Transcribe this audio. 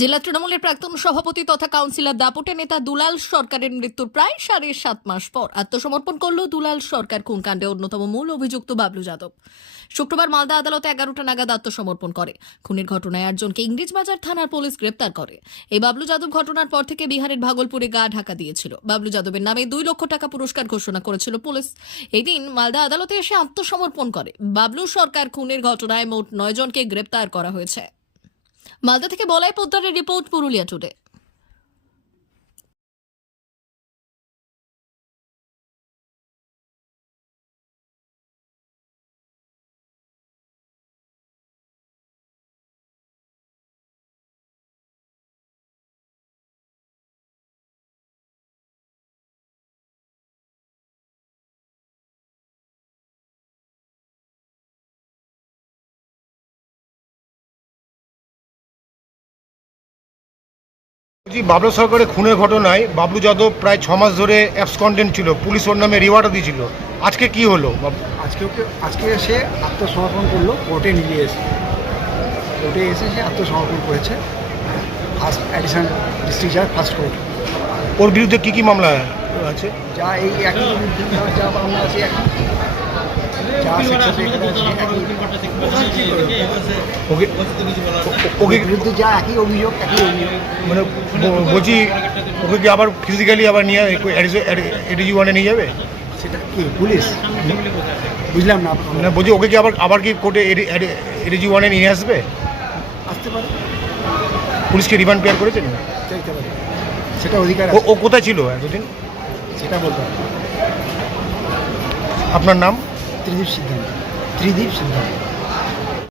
জেলা তৃণমূলের প্রাক্তন সভাপতি তথা কাউন্সিলর দাপটে নেতা দুলাল সরকারের মৃত্যুর প্রায় 7.5 মাস পর আত্মসমর্পণ করল দুলাল সরকার খুনকাণ্ডে অন্যতম মূল অভিযুক্ত বাবলু যাদব। শুক্রবার মালদা আদালতে 11টা নাগাদ আত্মসমর্পণ করে। খুনের ঘটনায় একজনকে ইংরেজবাজার থানার পুলিশ গ্রেপ্তার করে। এই বাবলু যাদব ঘটনার পর থেকে বিহারের ভাগলপুরে গা ঢাকা দিয়েছিল। বাবলু যাদবের নামে 2 লক্ষ টাকা পুরস্কার ঘোষণা করেছিল পুলিশ। এই দিন মালদা আদালতে এসে আত্মসমর্পণ করে। বাবলু সরকার খুনের ঘটনায় মোট 9 জনকে গ্রেপ্তার করা হয়েছে। মালদা থেকে বলাই পোদ্দারের রিপোর্ট, পুরুলিয়া টুডে। বাবলু সরকারের খুনের ঘটনায় বাবলু যাদব প্রায় 6 মাস ধরে অ্যাবসকন্টেন্ট ছিল। পুলিশ ওর নামে রিওয়ার্ডও দিয়েছিল। আজকে কি হলো? আজকে সে আত্মসমর্পণ করলো, কোর্টে নিয়ে এসে সে আত্মসমর্পণ করেছে ফার্স্ট অ্যাডিশনাল ডিস্ট্রিক্ট জাজ ফার্স্ট কোর্ট। ওর বিরুদ্ধে কি কি মামলা আছে? যা এই একই যা মামলা আছে, একই যা সেকশন আছে, ওকে ওকে বিরুদ্ধে যা একই অভিযোগ। মানে বলছি, ওকে কি আবার ফিজিক্যালি আবার নিয়ে এডিজি ওয়ানে নিয়ে যাবে? সেটা কি পুলিশ? বুঝলাম না। মানে বলছি, ওকে কি আবার কি কোর্টে এডিজি ওয়ানে নিয়ে আসবে? আসতে পারে। পুলিশকে রিমান্ড পেয়ার করেছেন? চাইতে পারে, সেটা অধিকার ও আছে। ও কোথায় ছিল এতদিন? সেটা বলতে হবে। আপনার নাম? ত্রিদীপ সিদ্ধান্ত।